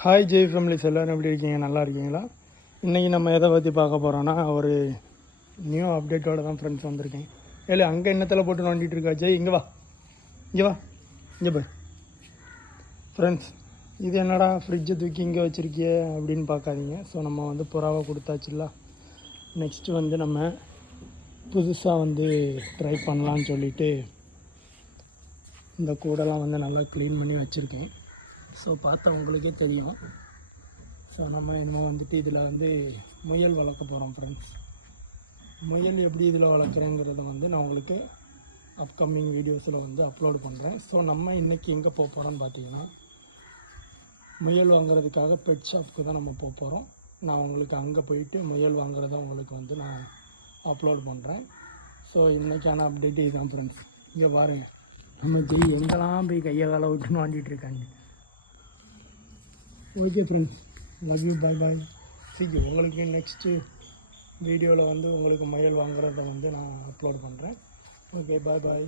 Hi Jai families எல்லோரும் எப்படி இருக்கீங்க? நல்லா இருக்கீங்களா? இன்றைக்கி நம்ம எதை பற்றி பார்க்க போகிறோன்னா ஒரு நியூ அப்டேட்டோடு தான் ஃப்ரெண்ட்ஸ் வந்திருக்கேன். ஏழு அங்கே என்னத்தில் போட்டு நோண்டிகிட்டு இருக்கா ஜெய்? இங்கே வா, இங்கே வா, இங்கே போய் ஃப்ரெண்ட்ஸ், இது என்னடா ஃப்ரிட்ஜை தூக்கி இங்கே வச்சுருக்கிய அப்படின்னு பார்க்காதீங்க. ஸோ நம்ம வந்து புறாவை கொடுத்தாச்சுல்ல, நெக்ஸ்ட்டு வந்து நம்ம புதுசாக வந்து ட்ரை பண்ணலான்னு சொல்லிவிட்டு இந்த கூடெல்லாம் வந்து நல்லா க்ளீன் பண்ணி வச்சுருக்கேன். ஸோ பார்த்தா உங்களுக்கே தெரியும். ஸோ நம்ம இன்னும் வந்துட்டு இதில் வந்து முயல் வளர்க்க போகிறோம் ஃப்ரெண்ட்ஸ். முயல் எப்படி இதில் வளர்க்குறேங்கிறத வந்து நான் உங்களுக்கு அப்கமிங் வீடியோஸில் வந்து அப்லோடு பண்ணுறேன். ஸோ நம்ம இன்றைக்கி எங்கே போக போகிறோன்னு பார்த்தீங்கன்னா, முயல் வாங்குறதுக்காக பெட் ஷாப்புக்கு தான் நம்ம போக போகிறோம். நான் உங்களுக்கு அங்கே போயிட்டு முயல் வாங்குறத உங்களுக்கு வந்து நான் அப்லோட் பண்ணுறேன். ஸோ இன்றைக்கான அப்டேட் இதுதான் ஃப்ரெண்ட்ஸ். இங்கே பாருங்கள், நம்ம ஜெய் எங்கெல்லாம் போய் கையை காலை விட்டுன்னு வாண்டிகிட்ருக்காங்க. ஓகே ஃப்ரெண்ட்ஸ், லவ் யூ, பாய் பாய். சரி, உங்களுக்கு நெக்ஸ்ட்டு வீடியோவில் வந்து உங்களுக்கு முயல் வாங்குறத வந்து நான் அப்லோட் பண்ணுறேன். ஓகே, பாய் பாய்.